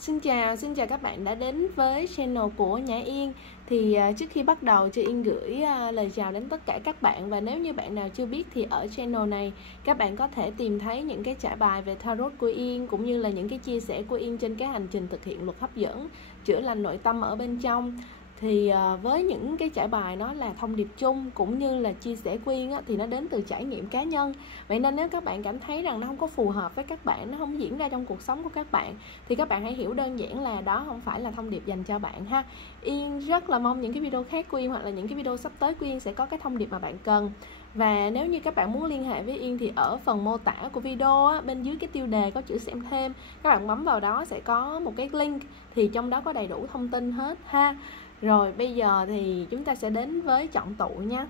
Xin chào các bạn đã đến với channel của Nhã Yên. Thì trước khi bắt đầu cho Yên gửi lời chào đến tất cả các bạn. Và nếu như bạn nào chưa biết thì ở channel này các bạn có thể tìm thấy những cái trải bài về tarot của Yên, cũng như là những cái chia sẻ của Yên trên cái hành trình thực hiện luật hấp dẫn, chữa lành nội tâm ở bên trong. Thì với những cái trải bài nó là thông điệp chung cũng như là chia sẻ của Yên thì nó đến từ trải nghiệm cá nhân. Vậy nên nếu các bạn cảm thấy rằng nó không có phù hợp với các bạn, nó không diễn ra trong cuộc sống của các bạn, thì các bạn hãy hiểu đơn giản là đó không phải là thông điệp dành cho bạn ha. Yên rất là mong những cái video khác của Yên hoặc là những cái video sắp tới của Yên sẽ có cái thông điệp mà bạn cần. Và nếu như các bạn muốn liên hệ với Yên thì ở phần mô tả của video bên dưới cái tiêu đề có chữ xem thêm, các bạn bấm vào đó sẽ có một cái link, thì trong đó có đầy đủ thông tin hết ha. Rồi bây giờ thì chúng ta sẽ đến với chọn tụ nha.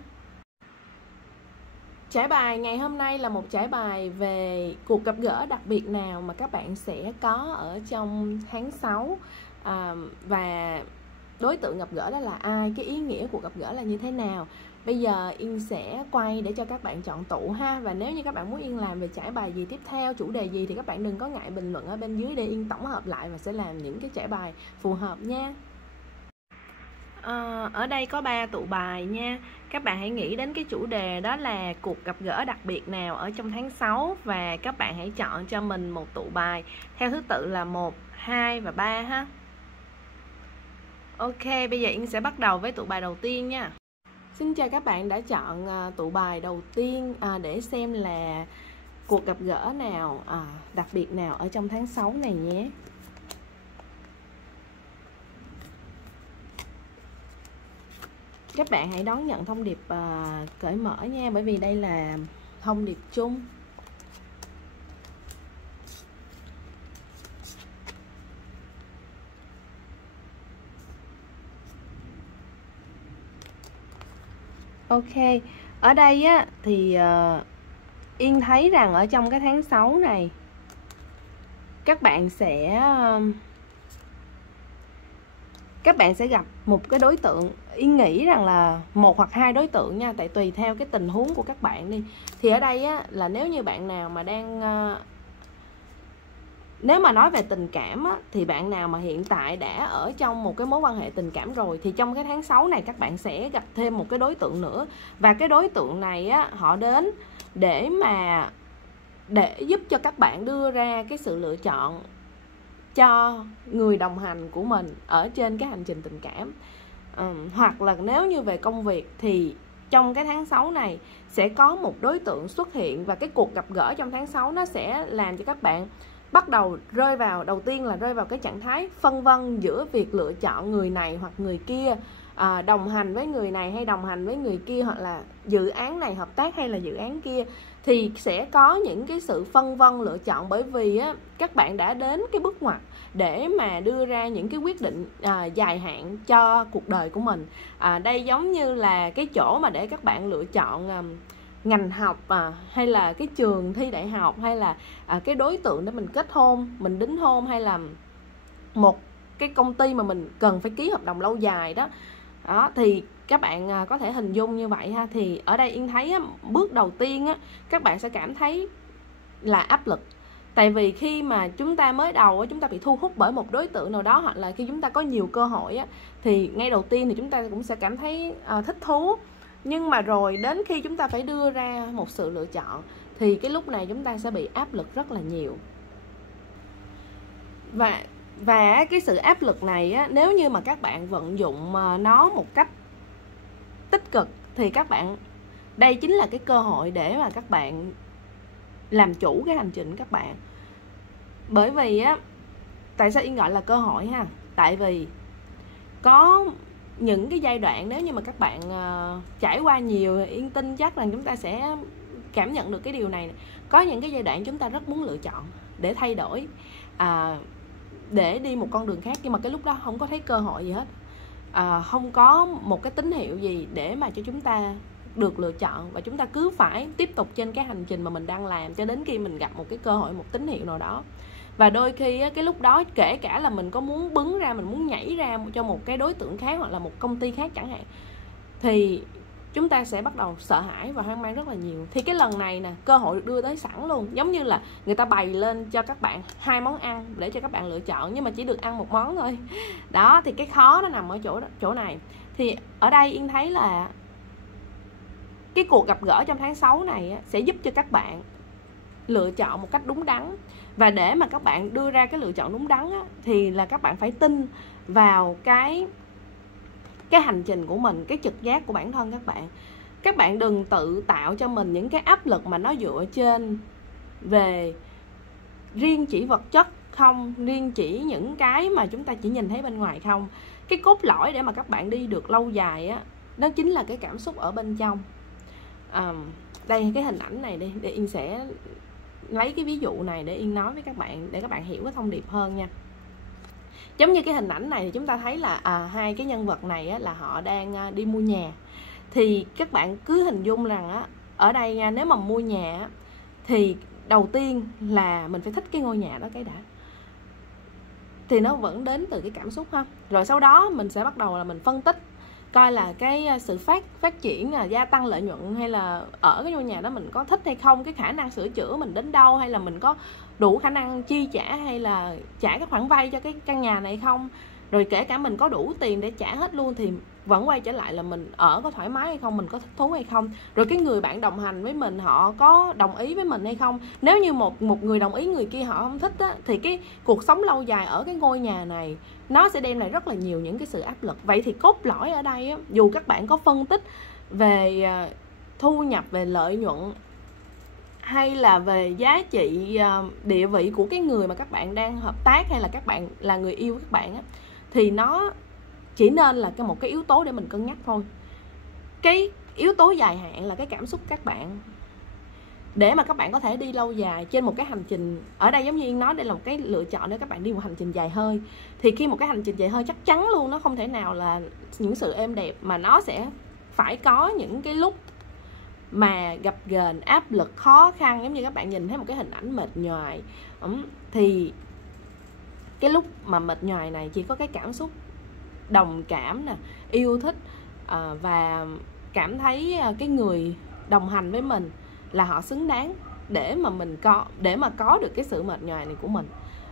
Trải bài ngày hôm nay là một trải bài về cuộc gặp gỡ đặc biệt nào mà các bạn sẽ có ở trong tháng 6, và đối tượng gặp gỡ đó là ai, cái ý nghĩa của gặp gỡ là như thế nào. Bây giờ Yên sẽ quay để cho các bạn chọn tụ ha. Và nếu như các bạn muốn Yên làm về trải bài gì tiếp theo, chủ đề gì thì các bạn đừng có ngại bình luận ở bên dưới để Yên tổng hợp lại và sẽ làm những cái trải bài phù hợp nha. Ở đây có 3 tụ bài nha. Các bạn hãy nghĩ đến cái chủ đề đó là cuộc gặp gỡ đặc biệt nào ở trong tháng 6, và các bạn hãy chọn cho mình một tụ bài theo thứ tự là 1, 2 và 3 ha. Ok, bây giờ Yên sẽ bắt đầu với tụ bài đầu tiên nha. Xin chào các bạn đã chọn tụ bài đầu tiên để xem là cuộc gặp gỡ nào đặc biệt nào ở trong tháng 6 này nhé. Các bạn hãy đón nhận thông điệp cởi mở nha, bởi vì đây là thông điệp chung. Ok, ở đây thì Yên thấy rằng ở trong cái tháng 6 này các bạn sẽ gặp một cái đối tượng. Yên nghĩ rằng là 1 hoặc 2 đối tượng nha, tại tùy theo cái tình huống của các bạn đi. Thì ở đây là nếu như bạn nào mà đang nếu mà nói về tình cảm thì bạn nào mà hiện tại đã ở trong một cái mối quan hệ tình cảm rồi, thì trong cái tháng 6 này các bạn sẽ gặp thêm một cái đối tượng nữa. Và cái đối tượng này họ đến để giúp cho các bạn đưa ra cái sự lựa chọn cho người đồng hành của mình ở trên cái hành trình tình cảm. Hoặc là nếu như về công việc thì trong cái tháng 6 này sẽ có một đối tượng xuất hiện, và cái cuộc gặp gỡ trong tháng 6 nó sẽ làm cho các bạn bắt đầu rơi vào cái trạng thái phân vân giữa việc lựa chọn người này hoặc người kia, đồng hành với người này hay đồng hành với người kia, hoặc là dự án này hợp tác hay là dự án kia. Thì sẽ có những cái sự phân vân lựa chọn, bởi vì các bạn đã đến cái bước ngoặt để mà đưa ra những cái quyết định dài hạn cho cuộc đời của mình. Đây giống như là cái chỗ mà để các bạn lựa chọn ngành học, hay là cái trường thi đại học, hay là cái đối tượng để mình kết hôn, mình đính hôn, hay là một cái công ty mà mình cần phải ký hợp đồng lâu dài đó. Thì các bạn có thể hình dung như vậy ha. Thì ở đây Yên thấy bước đầu tiên các bạn sẽ cảm thấy là áp lực. Tại vì khi mà chúng ta mới đầu chúng ta bị thu hút bởi một đối tượng nào đó, hoặc là khi chúng ta có nhiều cơ hội thì ngay đầu tiên thì chúng ta cũng sẽ cảm thấy thích thú. Nhưng mà rồi đến khi chúng ta phải đưa ra một sự lựa chọn thì cái lúc này chúng ta sẽ bị áp lực rất là nhiều. Và cái sự áp lực này nếu như mà các bạn vận dụng nó một cách tích cực thì đây chính là cái cơ hội để mà các bạn làm chủ cái hành trình các bạn. Bởi vì tại sao Yên gọi là cơ hội ha? Tại vì có những cái giai đoạn, nếu như mà các bạn trải qua nhiều, Yên tin chắc rằng chúng ta sẽ cảm nhận được cái điều này. Có những cái giai đoạn chúng ta rất muốn lựa chọn để thay đổi, để đi một con đường khác, nhưng mà cái lúc đó không có thấy cơ hội gì hết, không có một cái tín hiệu gì để mà cho chúng ta được lựa chọn, và chúng ta cứ phải tiếp tục trên cái hành trình mà mình đang làm cho đến khi mình gặp một cái cơ hội, một tín hiệu nào đó. Và đôi khi cái lúc đó kể cả là mình có muốn bứng ra, mình muốn nhảy ra cho một cái đối tượng khác hoặc là một công ty khác chẳng hạn, thì chúng ta sẽ bắt đầu sợ hãi và hoang mang rất là nhiều. Thì cái lần này nè, cơ hội được đưa tới sẵn luôn, giống như là người ta bày lên cho các bạn 2 món ăn để cho các bạn lựa chọn, nhưng mà chỉ được ăn 1 món thôi. Đó, thì cái khó nó nằm ở chỗ này. Thì ở đây Yên thấy là cái cuộc gặp gỡ trong tháng 6 này sẽ giúp cho các bạn lựa chọn một cách đúng đắn. Và để mà các bạn đưa ra cái lựa chọn đúng đắn thì là các bạn phải tin vào cái hành trình của mình, cái trực giác của bản thân các bạn. Các bạn đừng tự tạo cho mình những cái áp lực mà nó dựa trên về riêng chỉ vật chất không, riêng chỉ những cái mà chúng ta chỉ nhìn thấy bên ngoài không. Cái cốt lõi để mà các bạn đi được lâu dài á, đó chính là cái cảm xúc ở bên trong. Đây, cái hình ảnh này đi, để Yên sẽ lấy cái ví dụ này để Yên nói với các bạn, để các bạn hiểu cái thông điệp hơn nha. Giống như cái hình ảnh này thì chúng ta thấy là hai cái nhân vật này là họ đang đi mua nhà. Thì các bạn cứ hình dung rằng ở đây nha, nếu mà mua nhà thì đầu tiên là mình phải thích cái ngôi nhà đó cái đã. Thì nó vẫn đến từ cái cảm xúc ha. Rồi sau đó mình sẽ bắt đầu là mình phân tích coi là cái sự phát triển, gia tăng lợi nhuận, hay là ở cái ngôi nhà đó mình có thích hay không, cái khả năng sửa chữa mình đến đâu, hay là mình có đủ khả năng chi trả hay là trả cái khoản vay cho cái căn nhà này không. Rồi kể cả mình có đủ tiền để trả hết luôn thì vẫn quay trở lại là mình ở có thoải mái hay không, mình có thích thú hay không. Rồi cái người bạn đồng hành với mình họ có đồng ý với mình hay không. Nếu như một người đồng ý, người kia họ không thích thì cái cuộc sống lâu dài ở cái ngôi nhà này nó sẽ đem lại rất là nhiều những cái sự áp lực. Vậy thì cốt lõi ở đây dù các bạn có phân tích về thu nhập, về lợi nhuận, hay là về giá trị địa vị của cái người mà các bạn đang hợp tác, hay là các bạn là người yêu các bạn thì nó chỉ nên là một cái yếu tố để mình cân nhắc thôi. Cái yếu tố dài hạn là cái cảm xúc các bạn, để mà các bạn có thể đi lâu dài trên một cái hành trình. Ở đây giống như Yên nói, đây là một cái lựa chọn để các bạn đi một hành trình dài hơi. Thì khi một cái hành trình dài hơi chắc chắn luôn, nó không thể nào là những sự êm đẹp, mà nó sẽ phải có những cái lúc mà gặp gềnh, áp lực, khó khăn. Giống như các bạn nhìn thấy một cái hình ảnh mệt nhoài, thì cái lúc mà mệt nhoài này chỉ có cái cảm xúc đồng cảm nè, yêu thích và cảm thấy cái người đồng hành với mình là họ xứng đáng để mà có được cái sự mệt nhoài này của mình.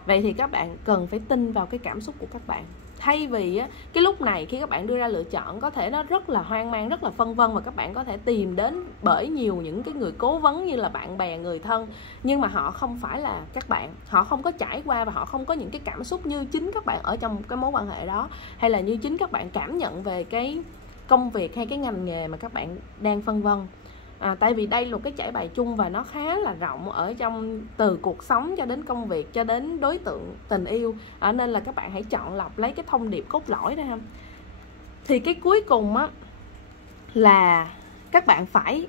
Vậy thì các bạn cần phải tin vào cái cảm xúc của các bạn. Thay vì cái lúc này khi các bạn đưa ra lựa chọn có thể nó rất là hoang mang, rất là phân vân, và các bạn có thể tìm đến bởi nhiều những cái người cố vấn như là bạn bè, người thân, nhưng mà họ không phải là các bạn, họ không có trải qua và họ không có những cái cảm xúc như chính các bạn ở trong cái mối quan hệ đó, hay là như chính các bạn cảm nhận về cái công việc hay cái ngành nghề mà các bạn đang phân vân. Tại vì đây là một cái trải bài chung và nó khá là rộng, ở trong từ cuộc sống cho đến công việc cho đến đối tượng tình yêu, nên là các bạn hãy chọn lọc lấy cái thông điệp cốt lõi đó ha. Thì cái cuối cùng là các bạn phải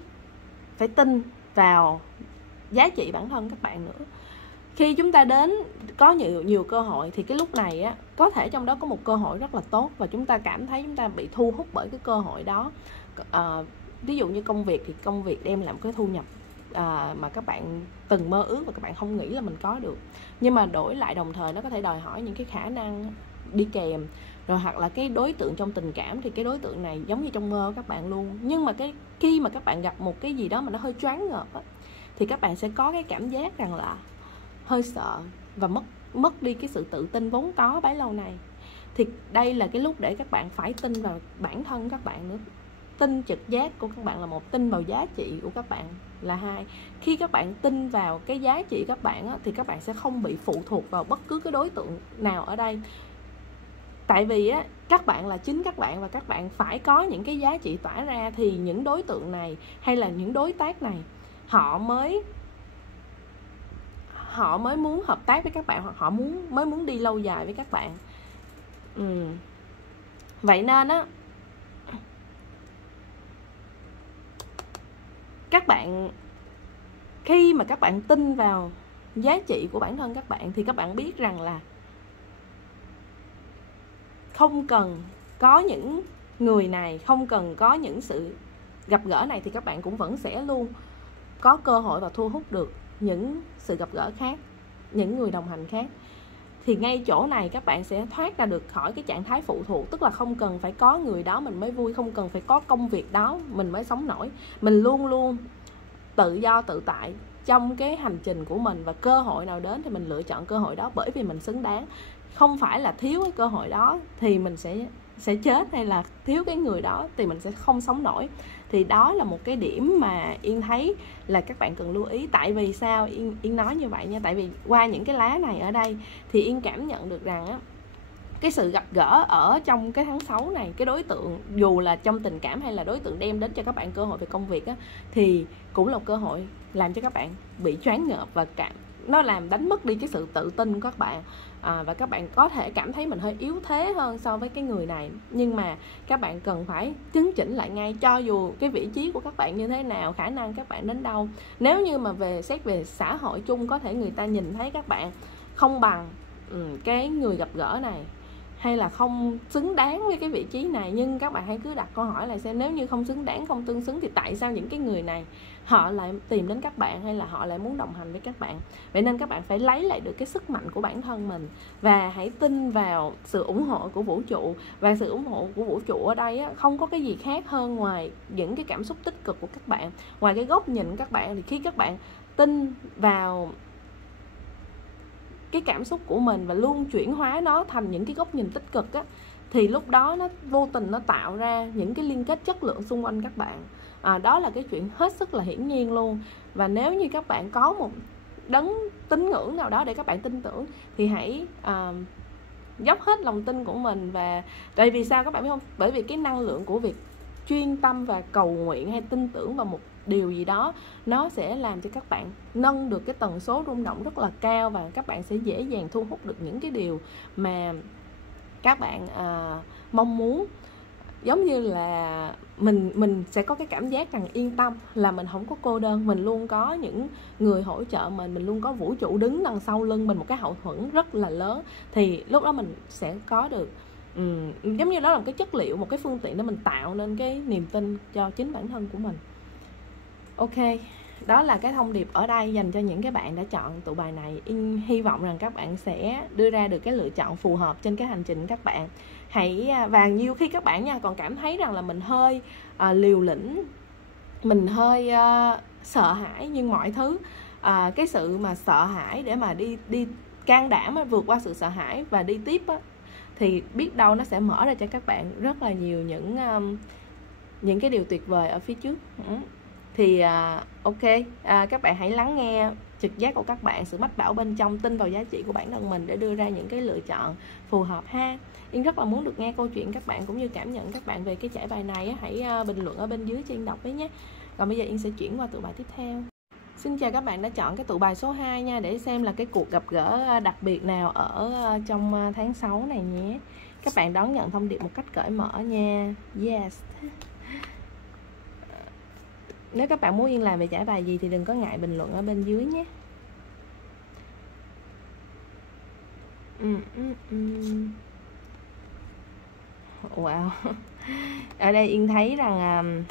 tin vào giá trị bản thân các bạn nữa. Khi chúng ta đến có nhiều cơ hội thì cái lúc này có thể trong đó có một cơ hội rất là tốt và chúng ta cảm thấy chúng ta bị thu hút bởi cái cơ hội đó. Ví dụ như công việc thì công việc đem lại một cái thu nhập mà các bạn từng mơ ước và các bạn không nghĩ là mình có được, nhưng mà đổi lại đồng thời nó có thể đòi hỏi những cái khả năng đi kèm. Rồi hoặc là cái đối tượng trong tình cảm thì cái đối tượng này giống như trong mơ các bạn luôn, nhưng mà khi mà các bạn gặp một cái gì đó mà nó hơi choáng ngợp thì các bạn sẽ có cái cảm giác rằng là hơi sợ và mất đi cái sự tự tin vốn có bấy lâu nay. Thì đây là cái lúc để các bạn phải tin vào bản thân các bạn nữa. Tin trực giác của các bạn là một, tin vào giá trị của các bạn là hai. Khi các bạn tin vào cái giá trị các bạn thì các bạn sẽ không bị phụ thuộc vào bất cứ cái đối tượng nào ở đây. Tại vì các bạn là chính các bạn và các bạn phải có những cái giá trị tỏa ra thì những đối tượng này hay là những đối tác này họ mới muốn hợp tác với các bạn, hoặc họ mới muốn đi lâu dài với các bạn. Vậy nên các bạn, khi mà các bạn tin vào giá trị của bản thân các bạn thì các bạn biết rằng là không cần có những người này, không cần có những sự gặp gỡ này thì các bạn cũng vẫn sẽ luôn có cơ hội và thu hút được những sự gặp gỡ khác, những người đồng hành khác. thì ngay chỗ này các bạn sẽ thoát ra được khỏi cái trạng thái phụ thuộc, tức là không cần phải có người đó mình mới vui, không cần phải có công việc đó mình mới sống nổi. Mình luôn luôn tự do tự tại trong cái hành trình của mình, và cơ hội nào đến thì mình lựa chọn cơ hội đó bởi vì mình xứng đáng. Không phải là thiếu cái cơ hội đó thì mình sẽ chết, hay là thiếu cái người đó thì mình sẽ không sống nổi. Thì đó là một cái điểm mà Yên thấy là các bạn cần lưu ý. Tại vì sao Yên nói như vậy nha? Tại vì qua những cái lá này ở đây thì Yên cảm nhận được rằng á, cái sự gặp gỡ ở trong cái tháng 6 này, cái đối tượng dù là trong tình cảm hay là đối tượng đem đến cho các bạn cơ hội về công việc á, thì cũng là một cơ hội làm cho các bạn bị choáng ngợp và nó làm đánh mất đi cái sự tự tin của các bạn. Và các bạn có thể cảm thấy mình hơi yếu thế hơn so với cái người này. Nhưng mà các bạn cần phải chấn chỉnh lại ngay, cho dù cái vị trí của các bạn như thế nào, khả năng các bạn đến đâu. Nếu như mà xét về xã hội chung, có thể người ta nhìn thấy các bạn không bằng cái người gặp gỡ này, hay là không xứng đáng với cái vị trí này, nhưng các bạn hãy cứ đặt câu hỏi là xem, nếu như không xứng đáng, không tương xứng thì tại sao những cái người này họ lại tìm đến các bạn, hay là họ lại muốn đồng hành với các bạn. Vậy nên các bạn phải lấy lại được cái sức mạnh của bản thân mình, và hãy tin vào sự ủng hộ của vũ trụ. Và sự ủng hộ của vũ trụ ở đây á, không có cái gì khác hơn ngoài những cái cảm xúc tích cực của các bạn, ngoài cái góc nhìn của các bạn. Thì khi các bạn tin vào cái cảm xúc của mình và luôn chuyển hóa nó thành những cái góc nhìn tích cực á, thì lúc đó nó vô tình nó tạo ra những cái liên kết chất lượng xung quanh các bạn. Đó là cái chuyện hết sức là hiển nhiên luôn. Và nếu như các bạn có một đấng tín ngưỡng nào đó để các bạn tin tưởng thì hãy dốc hết lòng tin của mình. Và tại vì sao các bạn biết không? Bởi vì cái năng lượng của việc chuyên tâm và cầu nguyện hay tin tưởng vào một điều gì đó, nó sẽ làm cho các bạn nâng được cái tần số rung động rất là cao, và các bạn sẽ dễ dàng thu hút được những cái điều mà các bạn mong muốn. Giống như là mình sẽ có cái cảm giác rằng yên tâm là mình không có cô đơn, mình luôn có những người hỗ trợ mình luôn có vũ trụ đứng đằng sau lưng mình, một cái hậu thuẫn rất là lớn. Thì lúc đó mình sẽ có được giống như đó là một cái chất liệu, một cái phương tiện để mình tạo nên cái niềm tin cho chính bản thân của mình. Ok, đó là cái thông điệp ở đây dành cho những cái bạn đã chọn tụ bài này. Hy vọng rằng các bạn sẽ đưa ra được cái lựa chọn phù hợp trên cái hành trình các bạn. Và nhiều khi các bạn nha còn cảm thấy rằng là mình hơi liều lĩnh, mình hơi sợ hãi, nhưng mọi thứ cái sự mà sợ hãi để mà đi can đảm vượt qua sự sợ hãi và đi tiếp á, thì biết đâu nó sẽ mở ra cho các bạn rất là nhiều những cái điều tuyệt vời ở phía trước. Thì ok, các bạn hãy lắng nghe trực giác của các bạn, sự mách bảo bên trong, tin vào giá trị của bản thân mình để đưa ra những cái lựa chọn phù hợp ha. Yên rất là muốn được nghe câu chuyện các bạn cũng như cảm nhận các bạn về cái trải bài này. Hãy bình luận ở bên dưới cho Yên đọc với nhé. Còn bây giờ Yên sẽ chuyển qua tụ bài tiếp theo. Xin chào các bạn đã chọn cái tụ bài số 2 nha, để xem là cái cuộc gặp gỡ đặc biệt nào ở trong tháng 6 này nhé. Các bạn đón nhận thông điệp một cách cởi mở nha. Yes. Nếu các bạn muốn Yên làm về trải bài gì thì đừng có ngại bình luận ở bên dưới nhé. Wow. Ở đây Yên thấy rằng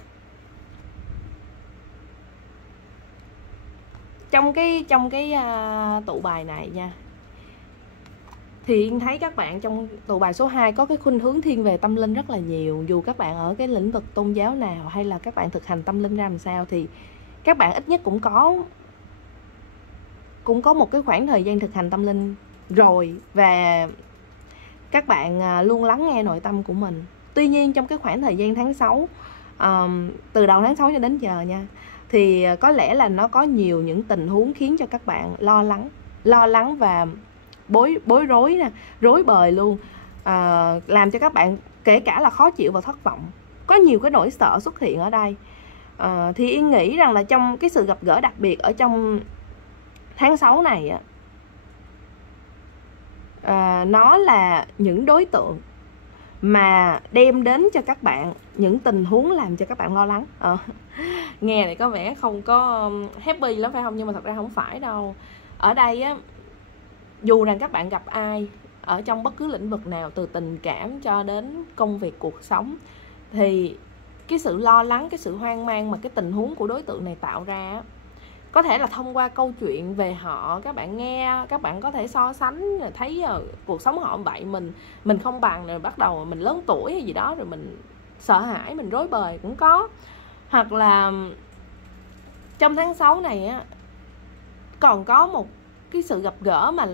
trong cái tụ bài này nha, thì Yên thấy các bạn trong tụ bài số 2 có cái khuynh hướng thiên về tâm linh rất là nhiều. Dù các bạn ở cái lĩnh vực tôn giáo nào hay là các bạn thực hành tâm linh ra làm sao, thì các bạn ít nhất cũng có một cái khoảng thời gian thực hành tâm linh rồi, và các bạn luôn lắng nghe nội tâm của mình. Tuy nhiên trong cái khoảng thời gian tháng 6, từ đầu tháng 6 cho đến giờ nha, thì có lẽ là nó có nhiều những tình huống khiến cho các bạn lo lắng và bối rối nè, rối bời luôn, làm cho các bạn kể cả là khó chịu và thất vọng. Có nhiều cái nỗi sợ xuất hiện ở đây. Thì Yên nghĩ rằng là trong cái sự gặp gỡ đặc biệt ở trong tháng 6 này á, nó là những đối tượng mà đem đến cho các bạn những tình huống làm cho các bạn lo lắng. Nghe này có vẻ không có happy lắm phải không? Nhưng mà thật ra không phải đâu. Ở đây á, dù rằng các bạn gặp ai ở trong bất cứ lĩnh vực nào, từ tình cảm cho đến công việc, cuộc sống, thì cái sự lo lắng, cái sự hoang mang mà cái tình huống của đối tượng này tạo ra, có thể là thông qua câu chuyện về họ, các bạn nghe, các bạn có thể so sánh, thấy cuộc sống họ vậy, mình không bằng, rồi bắt đầu mình lớn tuổi hay gì đó, rồi mình sợ hãi, mình rối bời cũng có. Hoặc là trong tháng 6 này á, còn có một cái sự gặp gỡ mà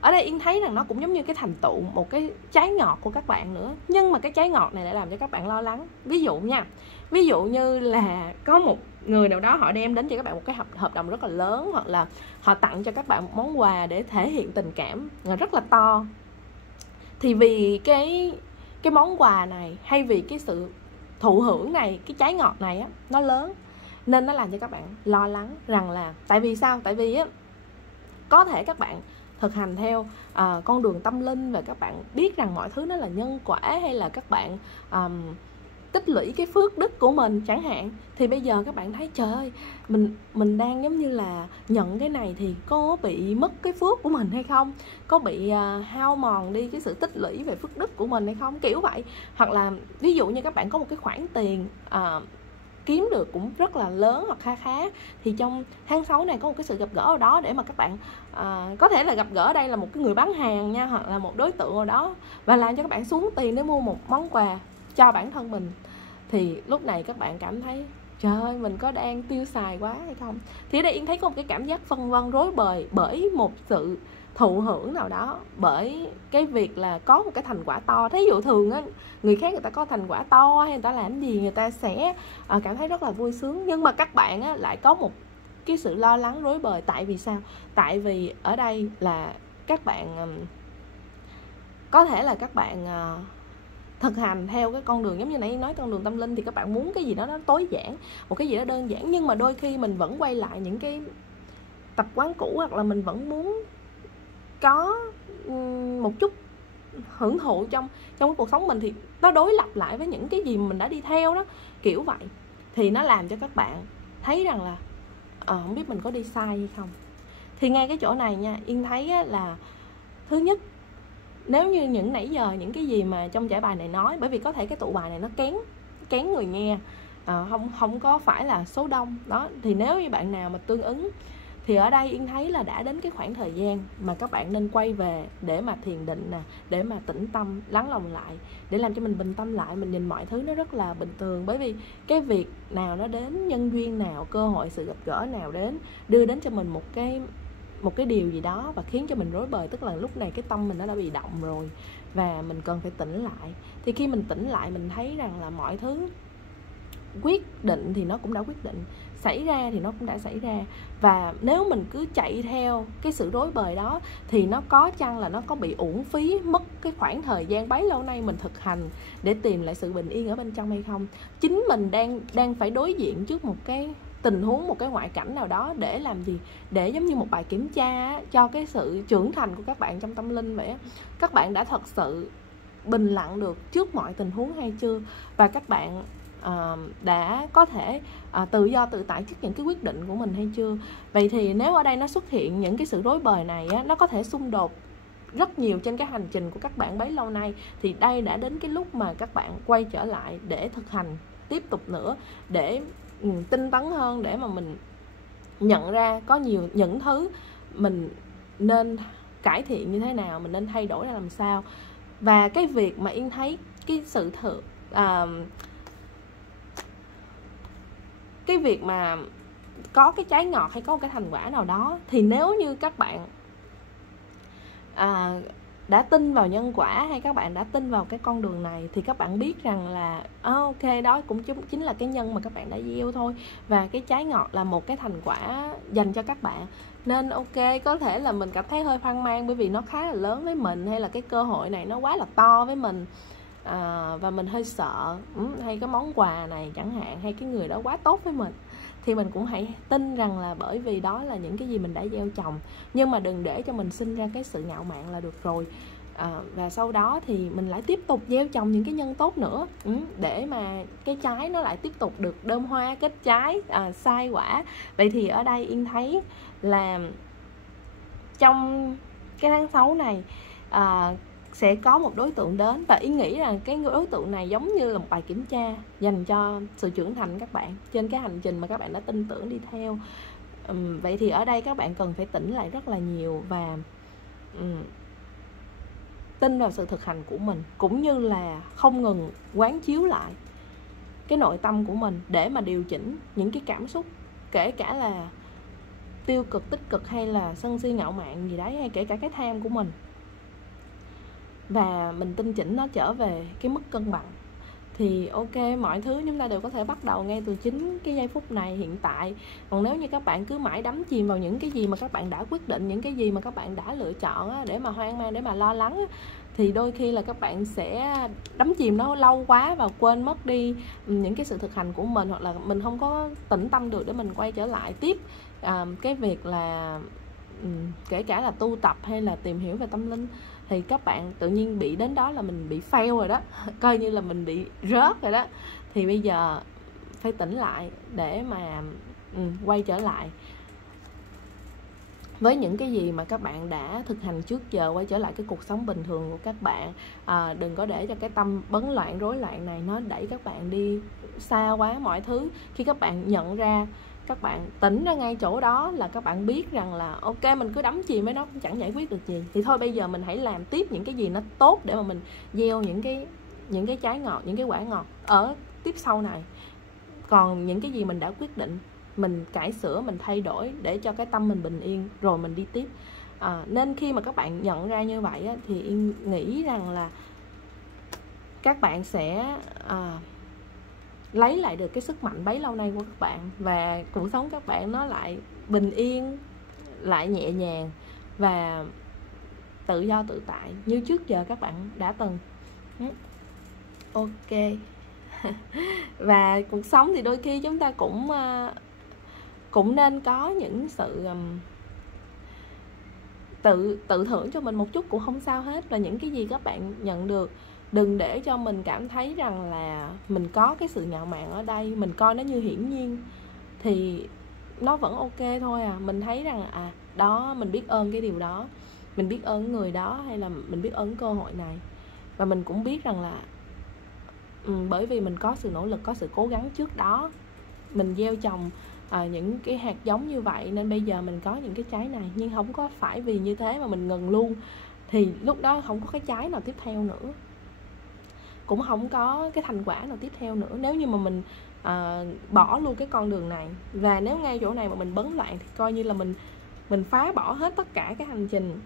ở đây Yên thấy rằng nó cũng giống như cái thành tựu, một cái trái ngọt của các bạn nữa. Nhưng mà cái trái ngọt này lại làm cho các bạn lo lắng. Ví dụ nha, ví dụ như là có một người nào đó họ đem đến cho các bạn một cái hợp đồng rất là lớn, hoặc là họ tặng cho các bạn một món quà để thể hiện tình cảm rất là to. Thì vì cái món quà này, hay vì cái sự thụ hưởng này, cái trái ngọt này á, nó lớn, nên nó làm cho các bạn lo lắng rằng là, tại vì sao? Tại vì á, có thể các bạn thực hành theo con đường tâm linh, và các bạn biết rằng mọi thứ nó là nhân quả, hay là các bạn tích lũy cái phước đức của mình chẳng hạn. Thì bây giờ các bạn thấy trời ơi, mình đang giống như là nhận cái này thì có bị mất cái phước của mình hay không, có bị hao mòn đi cái sự tích lũy về phước đức của mình hay không, kiểu vậy. Hoặc là ví dụ như các bạn có một cái khoản tiền kiếm được cũng rất là lớn hoặc kha khá, thì trong tháng 6 này có một cái sự gặp gỡ ở đó để mà các bạn có thể là gặp gỡ đây là một cái người bán hàng nha, hoặc là một đối tượng ở đó, và làm cho các bạn xuống tiền để mua một món quà cho bản thân mình. Thì lúc này các bạn cảm thấy trời ơi, mình có đang tiêu xài quá hay không? Thì ở đây Yên thấy có một cái cảm giác phân vân rối bời bởi một sự thụ hưởng nào đó, bởi cái việc là có một cái thành quả to. Thí dụ thường á, người khác người ta có thành quả to hay người ta làm gì người ta sẽ cảm thấy rất là vui sướng, nhưng mà các bạn á, lại có một cái sự lo lắng rối bời. Tại vì sao? Tại vì ở đây là các bạn có thể là các bạn thực hành theo cái con đường giống như nãy nói, con đường tâm linh, thì các bạn muốn cái gì đó nó tối giản, một cái gì đó đơn giản, nhưng mà đôi khi mình vẫn quay lại những cái tập quán cũ, hoặc là mình vẫn muốn có một chút hưởng thụ trong cái cuộc sống mình, thì nó đối lập lại với những cái gì mình đã đi theo đó, kiểu vậy. Thì nó làm cho các bạn thấy rằng là không biết mình có đi sai hay không. Thì ngay cái chỗ này nha, Yên thấy là thứ nhất, nếu như những nãy giờ những cái gì mà trong giải bài này nói, bởi vì có thể cái tụ bài này nó kén người nghe, không có phải là số đông đó, thì nếu như bạn nào mà tương ứng thì ở đây Yên thấy là đã đến cái khoảng thời gian mà các bạn nên quay về để mà thiền định nè, để mà tĩnh tâm, lắng lòng lại, để làm cho mình bình tâm lại, mình nhìn mọi thứ nó rất là bình thường. Bởi vì cái việc nào nó đến, nhân duyên nào, cơ hội sự gặp gỡ nào đến, đưa đến cho mình một cái điều gì đó và khiến cho mình rối bời, tức là lúc này cái tâm mình nó đã bị động rồi và mình cần phải tỉnh lại. Thì khi mình tỉnh lại, mình thấy rằng là mọi thứ quyết định thì nó cũng đã quyết định, xảy ra thì nó cũng đã xảy ra. Và nếu mình cứ chạy theo cái sự rối bời đó thì nó có chăng là nó có bị uổng phí, mất cái khoảng thời gian bấy lâu nay mình thực hành để tìm lại sự bình yên ở bên trong hay không. Chính mình đang phải đối diện trước một cái tình huống, một cái ngoại cảnh nào đó để làm gì? Để giống như một bài kiểm tra cho cái sự trưởng thành của các bạn trong tâm linh vậy á. Các bạn đã thật sự bình lặng được trước mọi tình huống hay chưa? Và các bạn đã có thể tự do tự tại trước những cái quyết định của mình hay chưa? Vậy thì nếu ở đây nó xuất hiện những cái sự rối bời này á, nó có thể xung đột rất nhiều trên cái hành trình của các bạn bấy lâu nay, thì đây đã đến cái lúc mà các bạn quay trở lại để thực hành tiếp tục nữa, để tinh tấn hơn, để mà mình nhận ra có nhiều những thứ mình nên cải thiện như thế nào, mình nên thay đổi ra làm sao. Và cái việc mà Yên thấy cái sự cái việc mà có cái trái ngọt hay có một cái thành quả nào đó, thì nếu như các bạn đã tin vào nhân quả, hay các bạn đã tin vào cái con đường này, thì các bạn biết rằng là ok, đó cũng chính là cái nhân mà các bạn đã gieo thôi, và cái trái ngọt là một cái thành quả dành cho các bạn. Nên ok, có thể là mình cảm thấy hơi hoang mang bởi vì nó khá là lớn với mình, hay là cái cơ hội này nó quá là to với mình, và mình hơi sợ, hay cái món quà này chẳng hạn, hay cái người đó quá tốt với mình, thì mình cũng hãy tin rằng là bởi vì đó là những cái gì mình đã gieo trồng. Nhưng mà đừng để cho mình sinh ra cái sự ngạo mạn là được rồi. Và sau đó thì mình lại tiếp tục gieo trồng những cái nhân tốt nữa, để mà cái trái nó lại tiếp tục được đơm hoa kết trái, sai quả. Vậy thì ở đây Yên thấy là trong cái tháng 6 này sẽ có một đối tượng đến, và Yên nghĩ rằng cái đối tượng này giống như là một bài kiểm tra dành cho sự trưởng thành các bạn trên cái hành trình mà các bạn đã tin tưởng đi theo. Vậy thì ở đây các bạn cần phải tỉnh lại rất là nhiều và tin vào sự thực hành của mình, cũng như là không ngừng quán chiếu lại cái nội tâm của mình để mà điều chỉnh những cái cảm xúc, kể cả là tiêu cực, tích cực hay là sân si ngạo mạn gì đấy, hay kể cả cái tham của mình, và mình tinh chỉnh nó trở về cái mức cân bằng. Thì ok, mọi thứ chúng ta đều có thể bắt đầu ngay từ chính cái giây phút này, hiện tại. Còn nếu như các bạn cứ mãi đắm chìm vào những cái gì mà các bạn đã quyết định, những cái gì mà các bạn đã lựa chọn á, để mà hoang mang, để mà lo lắng á, thì đôi khi là các bạn sẽ đắm chìm nó lâu quá và quên mất đi những cái sự thực hành của mình, hoặc là mình không có tĩnh tâm được để mình quay trở lại tiếp cái việc là kể cả là tu tập hay là tìm hiểu về tâm linh. Thì các bạn tự nhiên bị đến đó là mình bị fail rồi đó coi như là mình bị rớt rồi đó. Thì bây giờ phải tỉnh lại để mà quay trở lại với những cái gì mà các bạn đã thực hành trước giờ, quay trở lại cái cuộc sống bình thường của các bạn. Đừng có để cho cái tâm bấn loạn, rối loạn này nó đẩy các bạn đi xa quá mọi thứ. Khi các bạn nhận ra, các bạn tỉnh ra ngay chỗ đó là các bạn biết rằng là ok, mình cứ đắm chìm với nó cũng chẳng giải quyết được gì, thì thôi bây giờ mình hãy làm tiếp những cái gì nó tốt để mà mình gieo những cái trái ngọt, những cái quả ngọt ở tiếp sau này. Còn những cái gì mình đã quyết định, mình cải sửa, mình thay đổi để cho cái tâm mình bình yên rồi mình đi tiếp. Nên khi mà các bạn nhận ra như vậy á, thì Yên nghĩ rằng là các bạn sẽ lấy lại được cái sức mạnh bấy lâu nay của các bạn, và cuộc sống các bạn nó lại bình yên, lại nhẹ nhàng và tự do tự tại như trước giờ các bạn đã từng. Ok. Và cuộc sống thì đôi khi chúng ta cũng nên có những sự tự thưởng cho mình một chút cũng không sao hết. Là những cái gì các bạn nhận được, đừng để cho mình cảm thấy rằng là mình có cái sự ngạo mạn ở đây, mình coi nó như hiển nhiên, thì nó vẫn ok thôi à. Mình thấy rằng đó, mình biết ơn cái điều đó, mình biết ơn người đó, hay là mình biết ơn cơ hội này. Và mình cũng biết rằng là bởi vì mình có sự nỗ lực, có sự cố gắng trước đó, mình gieo trồng những cái hạt giống như vậy, nên bây giờ mình có những cái trái này. Nhưng không có phải vì như thế mà mình ngừng luôn, thì lúc đó không có cái trái nào tiếp theo nữa, cũng không có cái thành quả nào tiếp theo nữa, nếu như mà mình bỏ luôn cái con đường này. Và nếu ngay chỗ này mà mình bấn loạn thì coi như là mình phá bỏ hết tất cả cái hành trình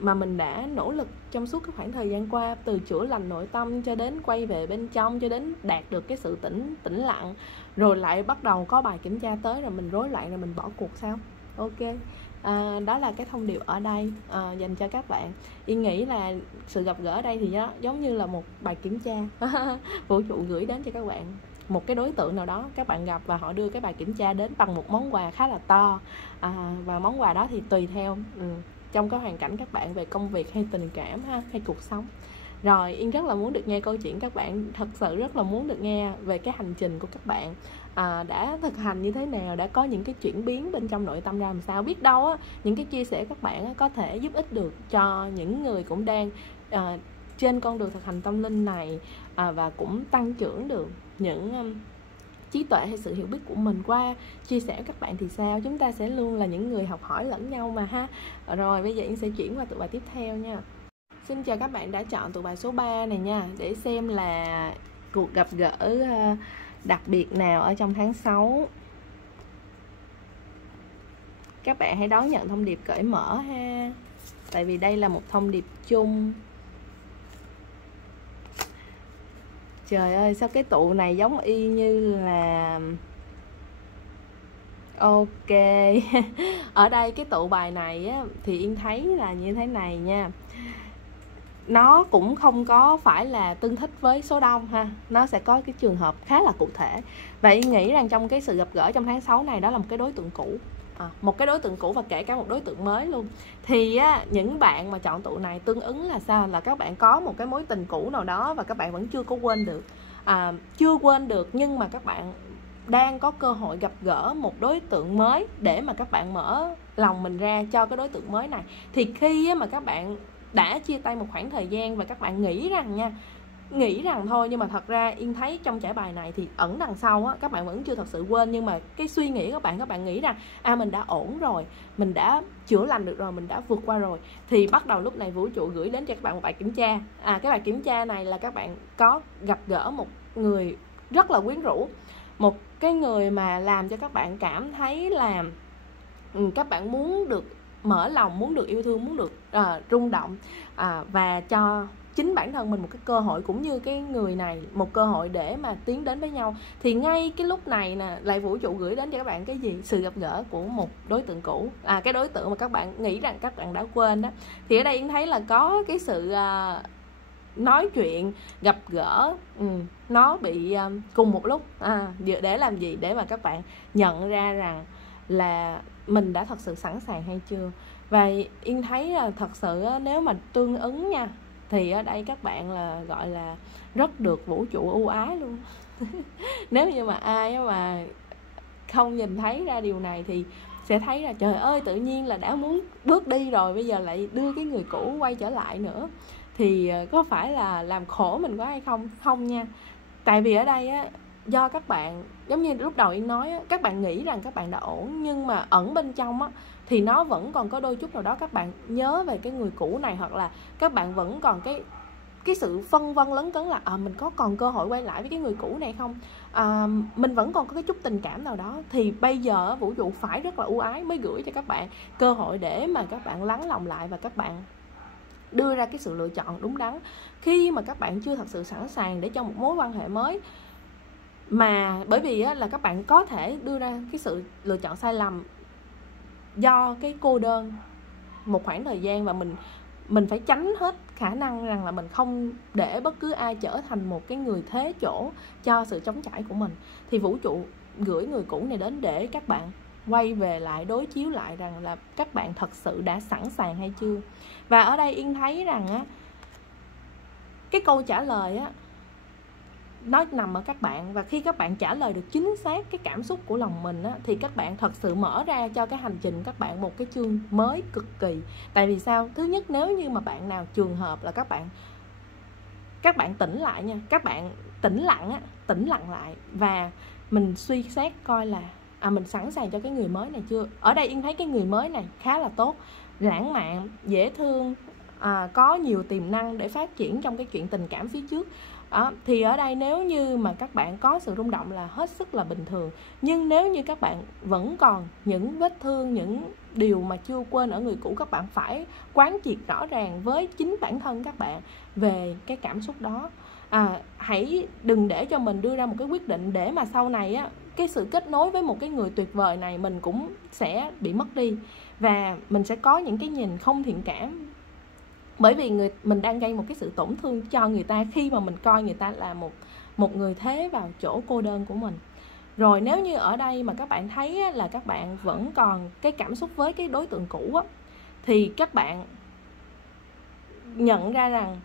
mà mình đã nỗ lực trong suốt cái khoảng thời gian qua, từ chữa lành nội tâm cho đến quay về bên trong, cho đến đạt được cái sự tĩnh lặng, rồi lại bắt đầu có bài kiểm tra tới rồi mình rối loạn, rồi mình bỏ cuộc sao? Ok. Đó là cái thông điệp ở đây dành cho các bạn. Yên nghĩ là sự gặp gỡ ở đây thì nó giống như là một bài kiểm tra vũ trụ gửi đến cho các bạn một cái đối tượng nào đó, các bạn gặp và họ đưa cái bài kiểm tra đến bằng một món quà khá là to. Và món quà đó thì tùy theo trong cái hoàn cảnh các bạn, về công việc hay tình cảm hay cuộc sống. Rồi Yên rất là muốn được nghe câu chuyện các bạn, thật sự rất là muốn được nghe về cái hành trình của các bạn, đã thực hành như thế nào, đã có những cái chuyển biến bên trong nội tâm ra làm sao. Biết đâu những cái chia sẻ các bạn có thể giúp ích được cho những người cũng đang trên con đường thực hành tâm linh này, và cũng tăng trưởng được những trí tuệ hay sự hiểu biết của mình qua chia sẻ các bạn thì sao. Chúng ta sẽ luôn là những người học hỏi lẫn nhau mà ha. Rồi bây giờ Yên sẽ chuyển qua tựa bài tiếp theo nha. Xin chào các bạn đã chọn tựa bài số 3 này nha, để xem là cuộc gặp gỡ đặc biệt nào ở trong tháng 6. Các bạn hãy đón nhận thông điệp cởi mở ha, tại vì đây là một thông điệp chung. Trời ơi, sao cái tụ này giống y như là ok. Ở đây cái tụ bài này thì Yên thấy là như thế này nha. Nó cũng không có phải là tương thích với số đông ha, nó sẽ có cái trường hợp khá là cụ thể. Và Yên nghĩ rằng trong cái sự gặp gỡ trong tháng 6 này, đó là một cái đối tượng cũ, một cái đối tượng cũ và kể cả một đối tượng mới luôn. Thì những bạn mà chọn tụ này tương ứng là sao? Là các bạn có một cái mối tình cũ nào đó và các bạn vẫn chưa có quên được. Chưa quên được, nhưng mà các bạn đang có cơ hội gặp gỡ một đối tượng mới để mà các bạn mở lòng mình ra cho cái đối tượng mới này. Thì khi mà các bạn đã chia tay một khoảng thời gian và các bạn nghĩ rằng nha, nghĩ rằng thôi, nhưng mà thật ra Yên thấy trong trải bài này thì ẩn đằng sau á, các bạn vẫn chưa thật sự quên, nhưng mà cái suy nghĩ các bạn nghĩ rằng mình đã ổn rồi, mình đã chữa lành được rồi, mình đã vượt qua rồi, thì bắt đầu lúc này vũ trụ gửi đến cho các bạn một bài kiểm tra. Cái bài kiểm tra này là các bạn có gặp gỡ một người rất là quyến rũ, một cái người mà làm cho các bạn cảm thấy là các bạn muốn được mở lòng, muốn được yêu thương, muốn được rung động, và cho chính bản thân mình một cái cơ hội, cũng như cái người này một cơ hội để mà tiến đến với nhau. Thì ngay cái lúc này nè, lại vũ trụ gửi đến cho các bạn cái gì? Sự gặp gỡ của một đối tượng cũ, cái đối tượng mà các bạn nghĩ rằng các bạn đã quên đó. Thì ở đây Yến thấy là có cái sự nói chuyện, gặp gỡ, nó bị cùng một lúc, để làm gì? Để mà các bạn nhận ra rằng là mình đã thật sự sẵn sàng hay chưa. Và Yên thấy là thật sự nếu mà tương ứng nha, thì ở đây các bạn là gọi là rất được vũ trụ ưu ái luôn. Nếu như mà ai mà không nhìn thấy ra điều này thì sẽ thấy là trời ơi, tự nhiên là đã muốn bước đi rồi, bây giờ lại đưa cái người cũ quay trở lại nữa, thì có phải là làm khổ mình quá hay không? Không nha. Tại vì ở đây á, do các bạn, giống như lúc đầu Yên nói á, các bạn nghĩ rằng các bạn đã ổn, nhưng mà ẩn bên trong á, thì nó vẫn còn có đôi chút nào đó các bạn nhớ về cái người cũ này, hoặc là các bạn vẫn còn cái sự phân vân lấn cấn là mình có còn cơ hội quay lại với cái người cũ này không, mình vẫn còn có cái chút tình cảm nào đó. Thì bây giờ vũ trụ phải rất là ưu ái mới gửi cho các bạn cơ hội để mà các bạn lắng lòng lại và các bạn đưa ra cái sự lựa chọn đúng đắn. Khi mà các bạn chưa thật sự sẵn sàng để cho một mối quan hệ mới, mà bởi vì là các bạn có thể đưa ra cái sự lựa chọn sai lầm do cái cô đơn một khoảng thời gian, và mình phải tránh hết khả năng rằng là mình không để bất cứ ai trở thành một cái người thế chỗ cho sự trống trải của mình. Thì vũ trụ gửi người cũ này đến để các bạn quay về lại, đối chiếu lại rằng là các bạn thật sự đã sẵn sàng hay chưa. Và ở đây Yên thấy rằng á, cái câu trả lời á, nó nằm ở các bạn. Và khi các bạn trả lời được chính xác cái cảm xúc của lòng mình á, thì các bạn thật sự mở ra cho cái hành trình các bạn một cái chương mới cực kỳ. Tại vì sao? Thứ nhất, nếu như mà bạn nào trường hợp là các bạn tỉnh lại nha, các bạn tĩnh lặng lại và mình suy xét coi là mình sẵn sàng cho cái người mới này chưa. Ở đây Yên thấy cái người mới này khá là tốt, lãng mạn, dễ thương, có nhiều tiềm năng để phát triển trong cái chuyện tình cảm phía trước. Thì ở đây nếu như mà các bạn có sự rung động là hết sức là bình thường. Nhưng nếu như các bạn vẫn còn những vết thương, những điều mà chưa quên ở người cũ, các bạn phải quán triệt rõ ràng với chính bản thân các bạn về cái cảm xúc đó. Hãy đừng để cho mình đưa ra một cái quyết định để mà sau này á, cái sự kết nối với một cái người tuyệt vời này mình cũng sẽ bị mất đi, và mình sẽ có những cái nhìn không thiện cảm. Bởi vì mình đang gây một cái sự tổn thương cho người ta khi mà mình coi người ta là một người thế vào chỗ cô đơn của mình. Rồi nếu như ở đây mà các bạn thấy là các bạn vẫn còn cái cảm xúc với cái đối tượng cũ á, thì các bạn nhận ra rằng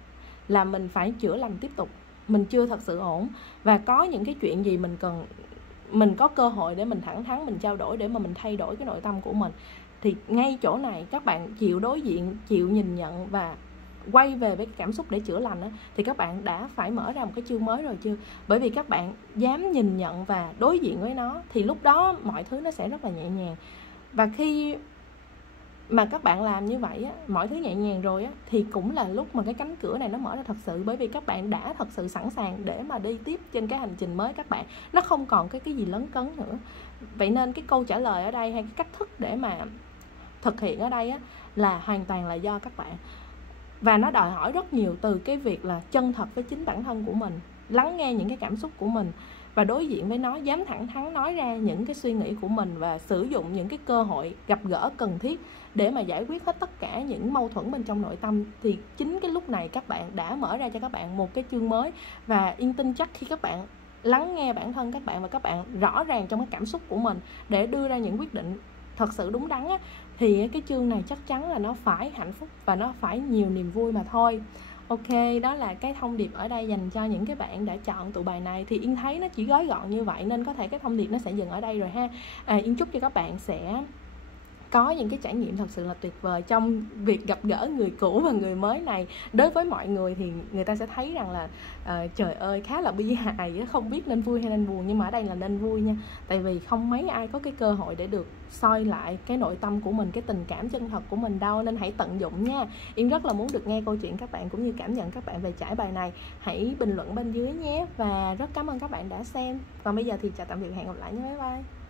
là mình phải chữa lành tiếp tục. Mình chưa thật sự ổn, và có những cái chuyện gì mình có cơ hội để mình thẳng thắn mình trao đổi, để mà mình thay đổi cái nội tâm của mình. Thì ngay chỗ này các bạn chịu đối diện, chịu nhìn nhận và quay về với cái cảm xúc để chữa lành đó, thì các bạn đã phải mở ra một cái chương mới rồi chưa? Bởi vì các bạn dám nhìn nhận và đối diện với nó, thì lúc đó mọi thứ nó sẽ rất là nhẹ nhàng. Và khi mà các bạn làm như vậy á, mọi thứ nhẹ nhàng rồi á, thì cũng là lúc mà cái cánh cửa này nó mở ra thật sự. Bởi vì các bạn đã thật sự sẵn sàng để mà đi tiếp trên cái hành trình mới các bạn. Nó không còn cái gì lấn cấn nữa. Vậy nên cái câu trả lời ở đây hay cái cách thức để mà thực hiện ở đây á, là hoàn toàn là do các bạn. Và nó đòi hỏi rất nhiều từ cái việc là chân thật với chính bản thân của mình, lắng nghe những cái cảm xúc của mình và đối diện với nó, dám thẳng thắn nói ra những cái suy nghĩ của mình và sử dụng những cái cơ hội gặp gỡ cần thiết để mà giải quyết hết tất cả những mâu thuẫn bên trong nội tâm. Thì chính cái lúc này các bạn đã mở ra cho các bạn một cái chương mới. Và Yên tin chắc khi các bạn lắng nghe bản thân các bạn và các bạn rõ ràng trong cái cảm xúc của mình để đưa ra những quyết định thật sự đúng đắn á, thì cái chương này chắc chắn là nó phải hạnh phúc và nó phải nhiều niềm vui mà thôi. Ok, đó là cái thông điệp ở đây dành cho những cái bạn đã chọn tụ bài này. Thì Yên thấy nó chỉ gói gọn như vậy nên có thể cái thông điệp nó sẽ dừng ở đây rồi ha. Yên chúc cho các bạn sẽ có những cái trải nghiệm thật sự là tuyệt vời trong việc gặp gỡ người cũ và người mới này. Đối với mọi người thì người ta sẽ thấy rằng là trời ơi khá là bi hài, không biết nên vui hay nên buồn, nhưng mà ở đây là nên vui nha. Tại vì không mấy ai có cái cơ hội để được soi lại cái nội tâm của mình, cái tình cảm chân thật của mình đâu, nên hãy tận dụng nha. Yên rất là muốn được nghe câu chuyện các bạn cũng như cảm nhận các bạn về trải bài này. Hãy bình luận bên dưới nhé, và rất cảm ơn các bạn đã xem. Còn bây giờ thì chào tạm biệt, hẹn gặp lại nhé, bye bye.